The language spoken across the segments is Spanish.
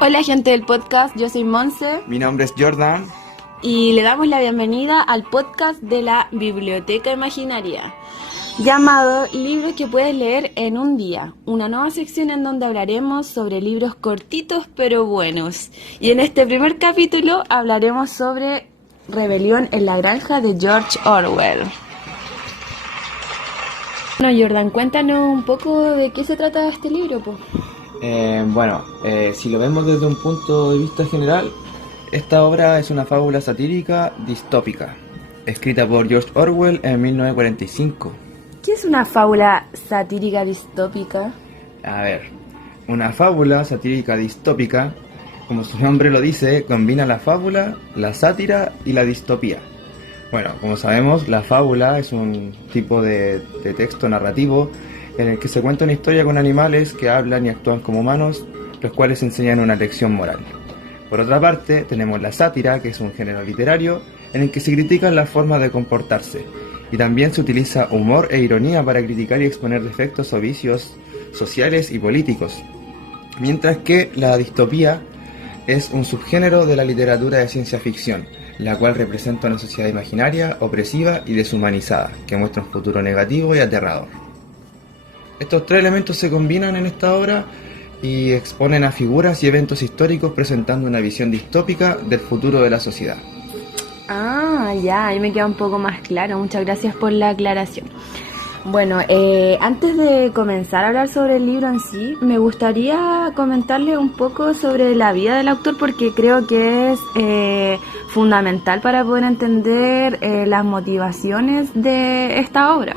Hola gente del podcast, yo soy Monse Mi nombre es Jordan. y le damos la bienvenida al podcast de la Biblioteca Imaginaria, llamado Libros que puedes leer en un día, una nueva sección en donde hablaremos sobre libros cortitos pero buenos. Y en este primer capítulo hablaremos sobre Rebelión en la granja de George Orwell. Bueno, Jordan, cuéntanos un poco de qué se trata este libro, pues. Si lo vemos desde un punto de vista general, esta obra es una fábula satírica distópica, escrita por George Orwell en 1945. ¿Qué es una fábula satírica distópica? A ver, una fábula satírica distópica, como su nombre lo dice, combina la fábula, la sátira y la distopía. Bueno, como sabemos, la fábula es un tipo de texto narrativo en el que se cuenta una historia con animales que hablan y actúan como humanos, los cuales enseñan una lección moral. Por otra parte, tenemos la sátira, que es un género literario en el que se critican las formas de comportarse, y también se utiliza humor e ironía para criticar y exponer defectos o vicios sociales y políticos. Mientras que la distopía es un subgénero de la literatura de ciencia ficción, la cual representa una sociedad imaginaria, opresiva y deshumanizada, que muestra un futuro negativo y aterrador. Estos tres elementos se combinan en esta obra y exponen a figuras y eventos históricos presentando una visión distópica del futuro de la sociedad. Ah, ya, ahí me queda un poco más claro. Muchas gracias por la aclaración. Bueno, antes de comenzar a hablar sobre el libro en sí, me gustaría comentarle un poco sobre la vida del autor porque creo que es fundamental para poder entender las motivaciones de esta obra.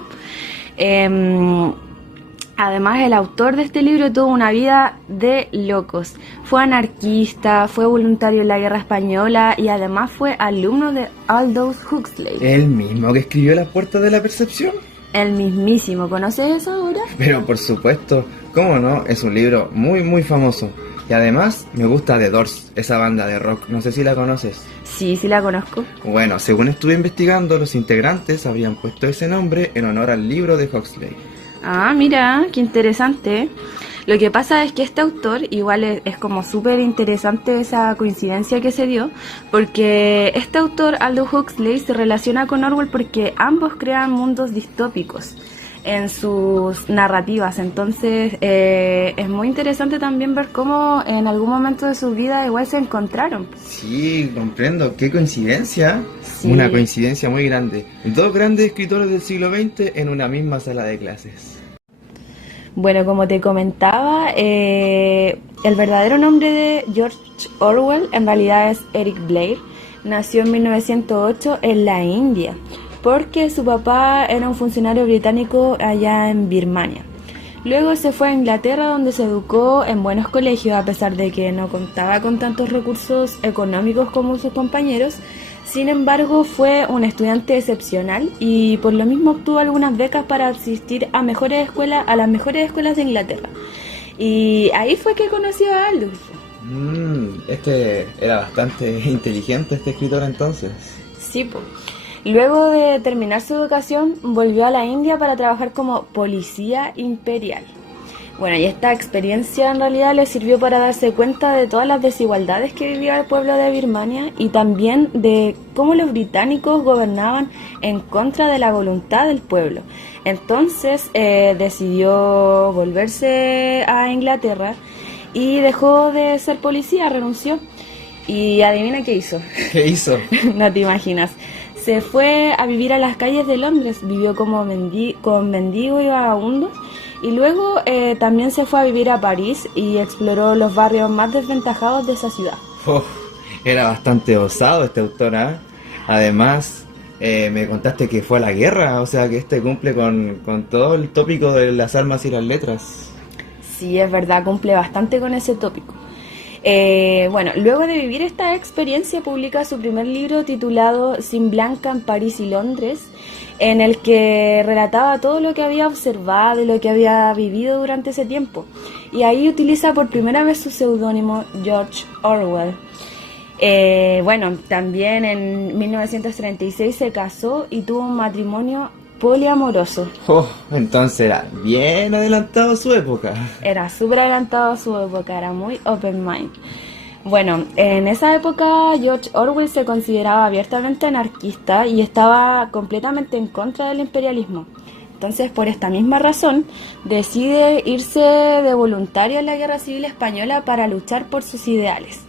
Además, el autor de este libro tuvo una vida de locos. Fue anarquista, fue voluntario en la Guerra Española y además fue alumno de Aldous Huxley. ¿El mismo que escribió Las Puertas de la Percepción? El mismísimo. ¿Conoces esa obra? Pero por supuesto, ¿cómo no? Es un libro muy famoso. Y además me gusta The Doors, esa banda de rock. No sé si la conoces. Sí, sí la conozco. Bueno, según estuve investigando, los integrantes habrían puesto ese nombre en honor al libro de Huxley. Ah, mira, qué interesante. Lo que pasa es que este autor, igual es como súper interesante esa coincidencia que se dio, porque este autor, Aldous Huxley, se relaciona con Orwell porque ambos crean mundos distópicos en sus narrativas. Entonces es muy interesante también ver cómo en algún momento de su vida igual se encontraron. Sí, comprendo. ¡Qué coincidencia! Sí. Una coincidencia muy grande. Dos grandes escritores del siglo XX en una misma sala de clases. Bueno, como te comentaba, el verdadero nombre de George Orwell en realidad es Eric Blair. Nació en 1908 en la India, porque su papá era un funcionario británico allá en Birmania. Luego se fue a Inglaterra, donde se educó en buenos colegios, a pesar de que no contaba con tantos recursos económicos como sus compañeros. Sin embargo, fue un estudiante excepcional y por lo mismo obtuvo algunas becas para asistir a las mejores escuelas de Inglaterra. Y ahí fue que conoció a Aldous. Este era bastante inteligente, este escritor entonces. Sí, po. Luego de terminar su educación, volvió a la India para trabajar como policía imperial. Bueno, y esta experiencia en realidad le sirvió para darse cuenta de todas las desigualdades que vivía el pueblo de Birmania y también de cómo los británicos gobernaban en contra de la voluntad del pueblo. Entonces decidió volverse a Inglaterra y dejó de ser policía, renunció. Y adivina qué hizo. ¿Qué hizo? No te imaginas. Se fue a vivir a las calles de Londres, vivió como con mendigos y vagabundos. Y luego también se fue a vivir a París y exploró los barrios más desventajados de esa ciudad. Era bastante osado este autor, ¿eh? Además, me contaste que fue a la guerra, o sea que este cumple con todo el tópico de las armas y las letras. Sí, es verdad, cumple bastante con ese tópico. Bueno, luego de vivir esta experiencia publica su primer libro titulado Sin Blanca en París y Londres, en el que relataba todo lo que había observado y lo que había vivido durante ese tiempo. Y ahí utiliza por primera vez su seudónimo George Orwell. Bueno, también en 1936 se casó y tuvo un matrimonio poliamoroso. Oh, entonces era bien adelantado a su época. Era súper adelantado a su época, era muy open mind. Bueno, en esa época George Orwell se consideraba abiertamente anarquista y estaba completamente en contra del imperialismo. Entonces, por esta misma razón, decide irse de voluntario a la Guerra Civil Española para luchar por sus ideales.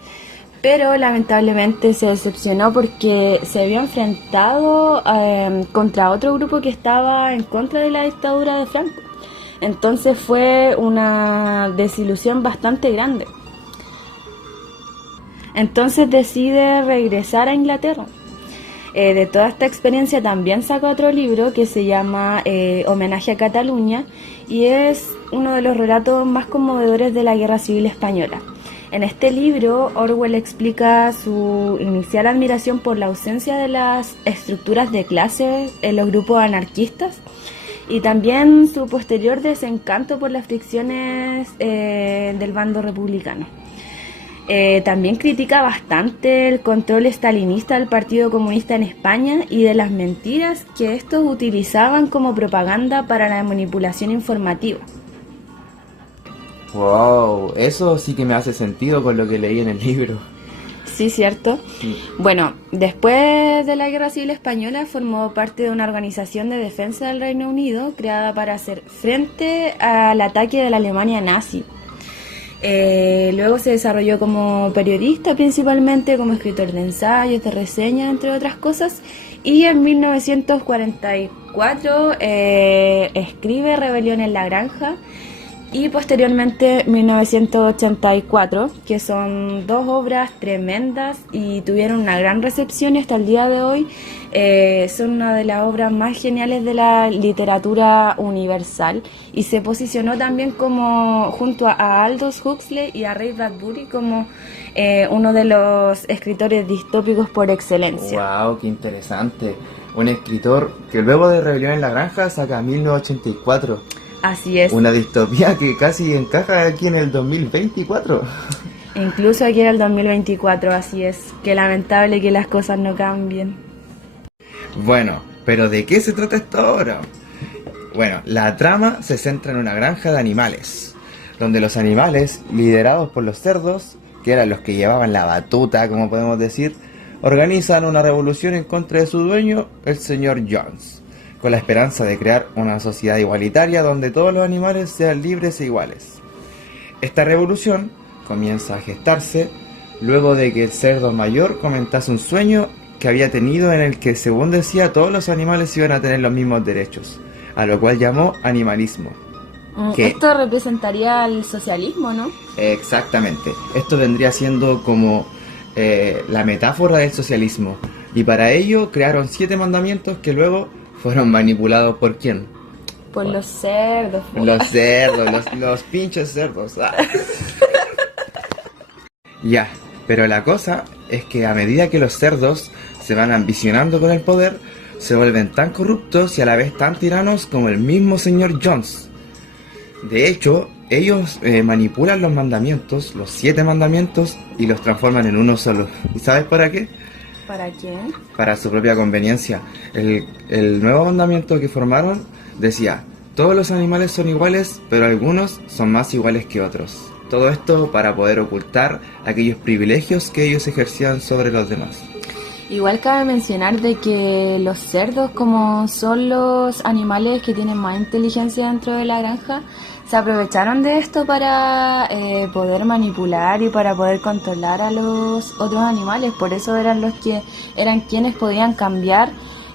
Pero lamentablemente se decepcionó porque se vio enfrentado contra otro grupo que estaba en contra de la dictadura de Franco. Entonces fue una desilusión bastante grande. Entonces decide regresar a Inglaterra. De toda esta experiencia también sacó otro libro que se llama Homenaje a Cataluña y es uno de los relatos más conmovedores de la Guerra Civil Española. En este libro, Orwell explica su inicial admiración por la ausencia de las estructuras de clases en los grupos anarquistas y también su posterior desencanto por las fricciones del bando republicano. También critica bastante el control estalinista del Partido Comunista en España y de las mentiras que estos utilizaban como propaganda para la manipulación informativa. Wow, eso sí que me hace sentido con lo que leí en el libro. Sí, cierto. Sí. Bueno, después de la Guerra Civil Española formó parte de una organización de defensa del Reino Unido creada para hacer frente al ataque de la Alemania nazi. Luego se desarrolló como periodista, principalmente como escritor de ensayos, de reseñas, entre otras cosas, y en 1944 escribe Rebelión en la Granja y posteriormente 1984, que son dos obras tremendas y tuvieron una gran recepción y hasta el día de hoy son una de las obras más geniales de la literatura universal y se posicionó también como junto a Aldous Huxley y a Ray Bradbury como uno de los escritores distópicos por excelencia. Wow, qué interesante. Un escritor que luego de Rebelión en la Granja saca 1984. Así es. Una distopía que casi encaja aquí en el 2024. Incluso aquí en el 2024, así es. Qué lamentable que las cosas no cambien. Bueno, pero ¿de qué se trata esto ahora? Bueno, la trama se centra en una granja de animales, donde los animales, liderados por los cerdos, que eran los que llevaban la batuta, como podemos decir, organizan una revolución en contra de su dueño, el señor Jones, con la esperanza de crear una sociedad igualitaria donde todos los animales sean libres e iguales. Esta revolución comienza a gestarse luego de que el cerdo mayor comentase un sueño que había tenido en el que, según decía, todos los animales iban a tener los mismos derechos, a lo cual llamó animalismo. Esto representaría el socialismo, ¿no? Exactamente. Esto vendría siendo como la metáfora del socialismo. Y para ello crearon 7 mandamientos que luego fueron manipulados ¿por quién? Por los cerdos. Los cerdos, los pinches cerdos. Ah. Ya, pero la cosa es que a medida que los cerdos se van ambicionando con el poder, se vuelven tan corruptos y a la vez tan tiranos como el mismo señor Jones. De hecho, ellos manipulan los mandamientos, los 7 mandamientos, y los transforman en uno solo. ¿Y sabes para qué? ¿Para quién? Para su propia conveniencia. El nuevo mandamiento que formaron decía: todos los animales son iguales, pero algunos son más iguales que otros. Todo esto para poder ocultar aquellos privilegios que ellos ejercían sobre los demás. Igual cabe mencionar de que los cerdos, como son los animales que tienen más inteligencia dentro de la granja, se aprovecharon de esto para poder manipular y para poder controlar a los otros animales. Por eso eran quienes podían cambiar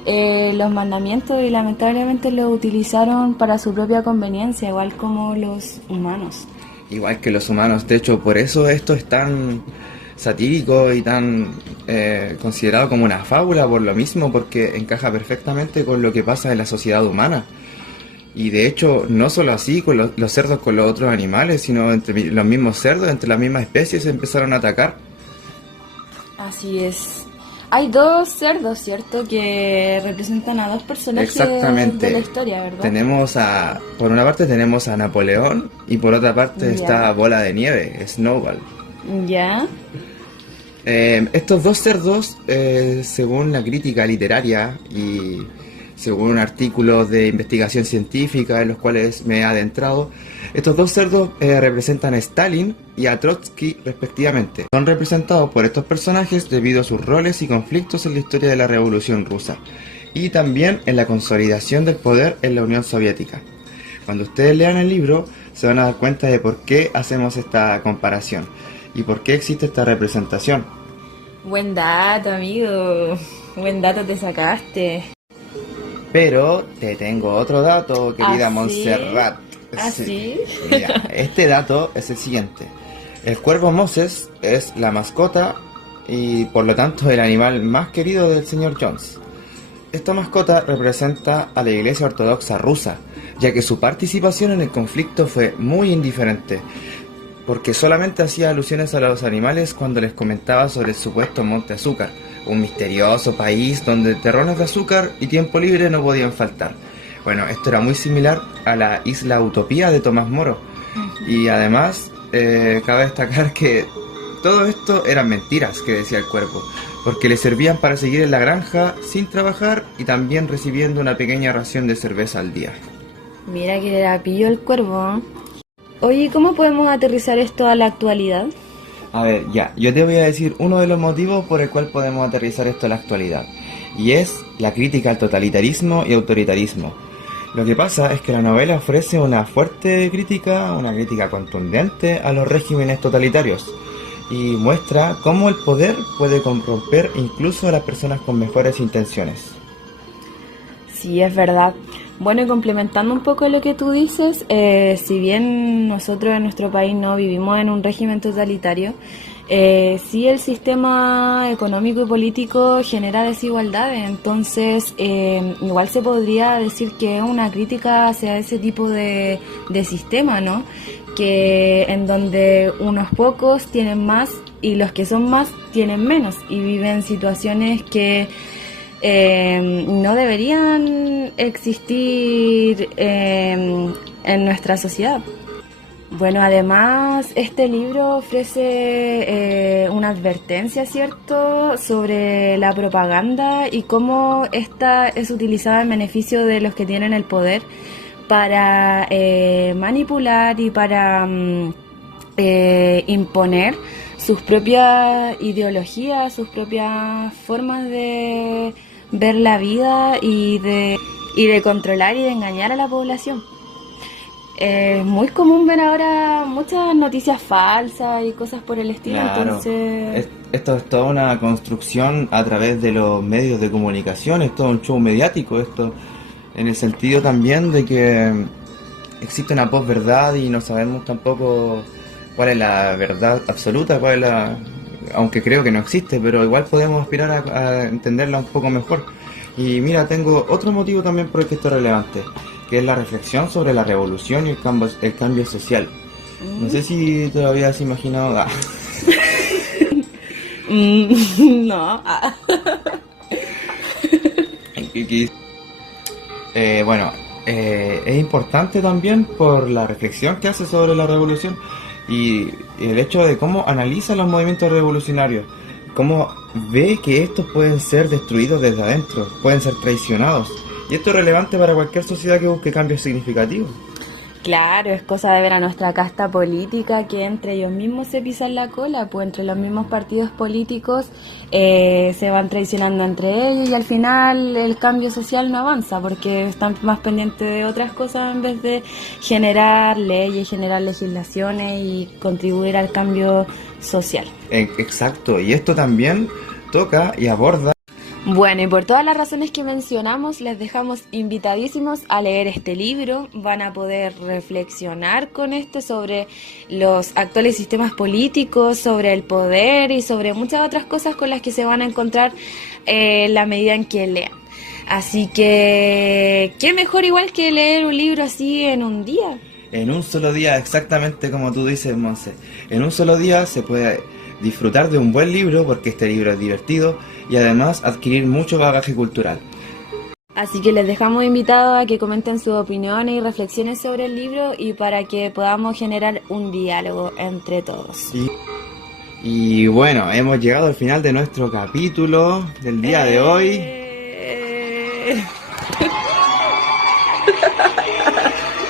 los mandamientos y lamentablemente los utilizaron para su propia conveniencia, igual como los humanos. Igual que los humanos, de hecho, por eso esto es tan satírico y tan considerado como una fábula, por lo mismo, porque encaja perfectamente con lo que pasa en la sociedad humana. Y de hecho, no solo así con los cerdos con los otros animales, sino entre los mismos cerdos, entre las mismas especies se empezaron a atacar. Así es. Hay 2 cerdos, ¿cierto? Que representan a 2 personajes Exactamente. de la historia, ¿verdad? Tenemos por una parte tenemos a Napoleón y por otra parte está Bola de Nieve, Snowball. Ya. Estos 2 cerdos, según la crítica literaria y Según un artículo de investigación científica en los cuales me he adentrado, estos dos cerdos representan a Stalin y a Trotsky respectivamente. Son representados por estos personajes debido a sus roles y conflictos en la historia de la Revolución Rusa y también en la consolidación del poder en la Unión Soviética. Cuando ustedes lean el libro se van a dar cuenta de por qué hacemos esta comparación y por qué existe esta representación. Buen dato, amigo. Buen dato te sacaste. Pero te tengo otro dato, querida ¿Ah, sí? Montserrat. ¿Ah, sí? Mira, este dato es el siguiente. El cuervo Moses es la mascota y por lo tanto el animal más querido del señor Jones. Esta mascota representa a la Iglesia Ortodoxa rusa, ya que su participación en el conflicto fue muy indiferente, porque solamente hacía alusiones a los animales cuando les comentaba sobre el supuesto Monte Azúcar, un misterioso país donde terrones de azúcar y tiempo libre no podían faltar. Bueno, esto era muy similar a la Isla Utopía de Tomás Moro. Y además, cabe destacar que todo esto eran mentiras que decía el cuervo, porque le servían para seguir en la granja sin trabajar y también recibiendo una pequeña ración de cerveza al día. Mira que la pilló el cuervo. Oye, ¿cómo podemos aterrizar esto a la actualidad? A ver, ya, yo te voy a decir uno de los motivos por el cual podemos aterrizar esto a la actualidad, y es la crítica al totalitarismo y autoritarismo. Lo que pasa es que la novela ofrece una fuerte crítica, una crítica contundente a los regímenes totalitarios, y muestra cómo el poder puede corromper incluso a las personas con mejores intenciones. Sí, es verdad. Bueno, y complementando un poco lo que tú dices, si bien nosotros en nuestro país no vivimos en un régimen totalitario, sí el sistema económico y político genera desigualdades, entonces igual se podría decir que es una crítica hacia ese tipo de sistema, ¿no? Que en donde unos pocos tienen más y los que son más tienen menos y viven situaciones que no deberían existir en nuestra sociedad. Bueno, además este libro ofrece una advertencia, ¿cierto?, sobre la propaganda y cómo esta es utilizada en beneficio de los que tienen el poder para manipular y para imponer sus propias ideologías, sus propias formas de ver la vida y de controlar y de engañar a la población. Es muy común ver ahora muchas noticias falsas y cosas por el estilo, Claro, entonces... esto es toda una construcción a través de los medios de comunicación, es todo un show mediático esto, en el sentido también de que existe una posverdad y no sabemos tampoco cuál es la verdad absoluta, cuál es la... aunque creo que no existe, pero igual podemos aspirar a entenderla un poco mejor. Y mira, tengo otro motivo también por el que esto es relevante, que es la reflexión sobre la revolución y el cambio social. No sé si te lo habías imaginado. No. Bueno, es importante también por la reflexión que hace sobre la revolución y el hecho de cómo analiza los movimientos revolucionarios, cómo ve que estos pueden ser destruidos desde adentro, pueden ser traicionados. Y esto es relevante para cualquier sociedad que busque cambios significativos. Claro, es cosa de ver a nuestra casta política que entre ellos mismos se pisan la cola, pues entre los mismos partidos políticos se van traicionando entre ellos y al final el cambio social no avanza porque están más pendientes de otras cosas en vez de generar leyes, generar legislaciones y contribuir al cambio social. Exacto, y esto también toca y aborda. Bueno, y por todas las razones que mencionamos, les dejamos invitadísimos a leer este libro. Van a poder reflexionar con sobre los actuales sistemas políticos, sobre el poder y sobre muchas otras cosas con las que se van a encontrar en la medida en que lean. Así que, ¿qué mejor igual que leer un libro así en un día? En un solo día, exactamente como tú dices, Monse. En un solo día se puede disfrutar de un buen libro porque este libro es divertido y además adquirir mucho bagaje cultural. Así que les dejamos invitados a que comenten sus opiniones y reflexiones sobre el libro y para que podamos generar un diálogo entre todos. Y bueno, hemos llegado al final de nuestro capítulo del día de hoy.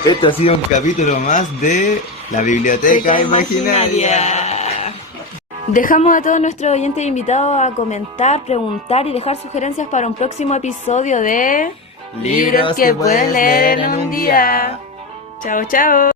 Este ha sido un capítulo más de la Biblioteca Imaginaria. Dejamos a todos nuestros oyentes invitados a comentar, preguntar y dejar sugerencias para un próximo episodio de Libros que puedes leer en un día. Chao, chao.